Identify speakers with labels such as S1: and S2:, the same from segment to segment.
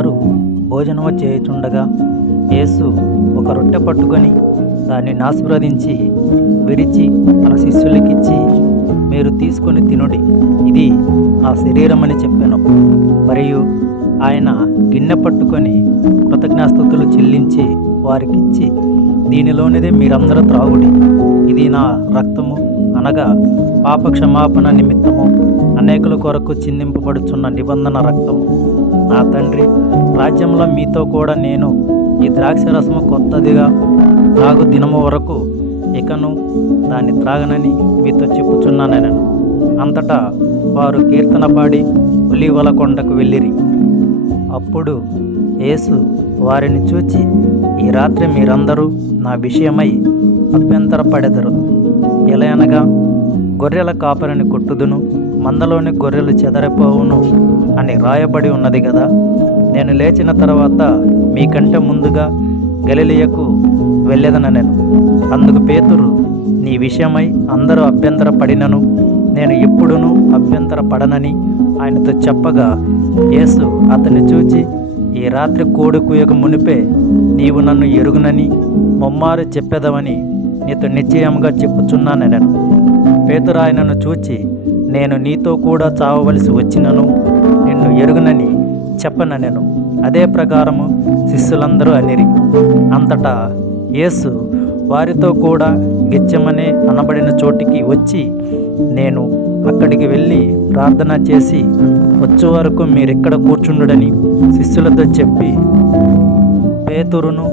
S1: వారు భోజనము చేయుచుండగా యేసు ఒక రొట్టె పట్టుకొని దాన్ని నాస్ప్రదించి విరిచి తన శిష్యులకిచ్చి మీరు తీసుకొని తినుడి. ఇది నా శరీరం అని చెప్పాను. మరియు ఆయన గిన్నె పట్టుకొని కృతజ్ఞాస్థుతులు చెల్లించి వారికిచ్చి దీనిలోనిదే మీరందరూ త్రాగుడి. ఇది నా రక్తము అనగా పాప క్షమాపణ నిమిత్తము. అనేకుల కొరకు చిందింపబడుచున్న నిబంధన రక్తము. నా తండ్రి రాజ్యంలో మీతో కూడా నేను ఈ ద్రాక్ష రసము కొత్తదిగా త్రాగు దినము వరకు ఇకను దాన్ని త్రాగనని మీతో చెప్పుచున్నానెను అంతటా వారు కీర్తన పాడి ఒలీవల కొండకు వెళ్ళిరి. అప్పుడు యేసు వారిని చూచి ఈ రాత్రి మీరందరూ నా విషయమై అభ్యంతరపడెదరు. ఎలయనగా గొర్రెల కాపరిని కొట్టుదును మందలోని గొర్రెలు చెదరిపోవును అని రాయబడి ఉన్నది కదా నేను లేచిన తర్వాత మీకంటే ముందుగా గలిలియకు వెళ్ళేదనెను అందుకు పేతురు నీ విషయమై అందరూ అభ్యంతర పడినను నేను ఎప్పుడునూ అభ్యంతర పడనని ఆయనతో చెప్పగా యేసు అతన్ని చూచి ఈ రాత్రి కోడి కూయక మునిపే నీవు నన్ను ఎరుగునని మొమ్మారు చెప్పేదవని నీతో నిశ్చయంగా చెప్పుచున్నానెనను. పేతురు ఆయనను చూచి నేను నీతో కూడా చావవలసి వచ్చినను. నిన్ను ఎరుగునని చెప్పననెను అదే ప్రకారము శిష్యులందరూ అనిరి. అంతటా యేసు వారితో కూడా గిచ్చమనే అనబడిన చోటికి వచ్చి నేను అక్కడికి వెళ్ళి ప్రార్థన చేసి వచ్చే వరకు మీరిక్కడ కూర్చుండుడని శిష్యులతో చెప్పి పేతురును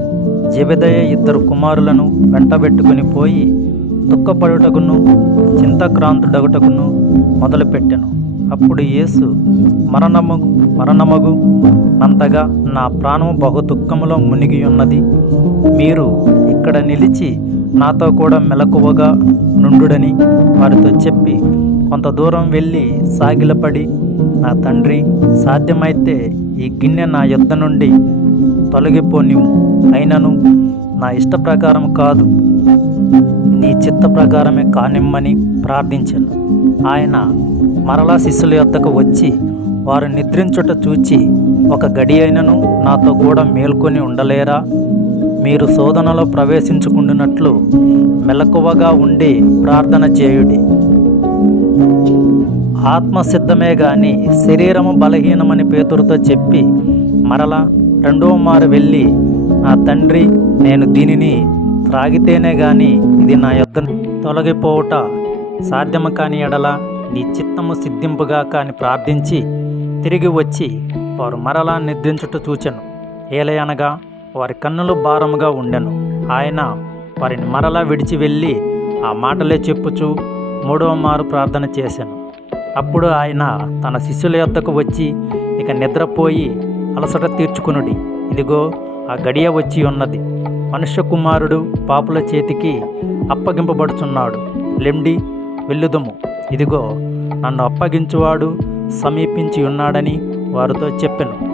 S1: జబెదయ ఇద్దరు కుమారులను వెంటబెట్టుకుని పోయి దుఃఖపడుటకును చింతక్రాంతుడగుటకును మొదలుపెట్టెను. అప్పుడు యేసు మరణమగు మరణమగు నంతగా నా ప్రాణము బహు దుఃఖములో మునిగి ఉన్నది మీరు ఇక్కడ నిలిచి నాతో కూడా మెలకువగా నుండుడని వారితో చెప్పి కొంత దూరం వెళ్ళి సాగిలపడి నా తండ్రి సాధ్యమైతే ఈ గిన్నె నా యుద్ధ నుండి తొలగిపోనివ్వు అయినను నా ఇష్ట ప్రకారం కాదు. నీ చిత్త ప్రకారమే కానిమ్మని ప్రార్థించాను. ఆయన మరలా శిష్యుల యొద్దకు వచ్చి వారు నిద్రించుట చూచి ఒక గడి అయినను నాతో కూడా మేల్కొని ఉండలేరా? మీరు శోధనలో ప్రవేశించుకుంటున్నట్లు మెలకువగా ఉండి ప్రార్థన చేయుడి. ఆత్మసిద్ధమే గాని శరీరము బలహీనమని పేతురుతో చెప్పి మరలా రెండవ మారు వెళ్ళి నా తండ్రి నేను దీనిని త్రాగితేనే గాని ఇది నా యొద్ తొలగిపోవుట సాధ్యము కాని ఎడల నీ చిత్తము సిద్ధింపుగా కాని ప్రార్థించి తిరిగి వచ్చి వారు మరలా నిద్రించుట చూచెను. ఏలయనగా వారి కన్నులు భారముగా ఉండెను. ఆయన వారిని మరలా విడిచి వెళ్ళి ఆ మాటలే చెప్పుచూ మూడవ మారు ప్రార్థన చేశాను అప్పుడు ఆయన తన శిష్యుల యొద్దకు వచ్చి ఇక నిద్రపోయి అలసట తీర్చుకునుడి. ఇదిగో ఆ గడియ వచ్చి ఉన్నది. మనుష్య కుమారుడు పాపుల చేతికి అప్పగింపబడుచున్నాడు. లెండి వెళ్ళుదము. ఇదిగో నన్ను అప్పగించువాడు సమీపించి ఉన్నాడని వారితో చెప్పెను.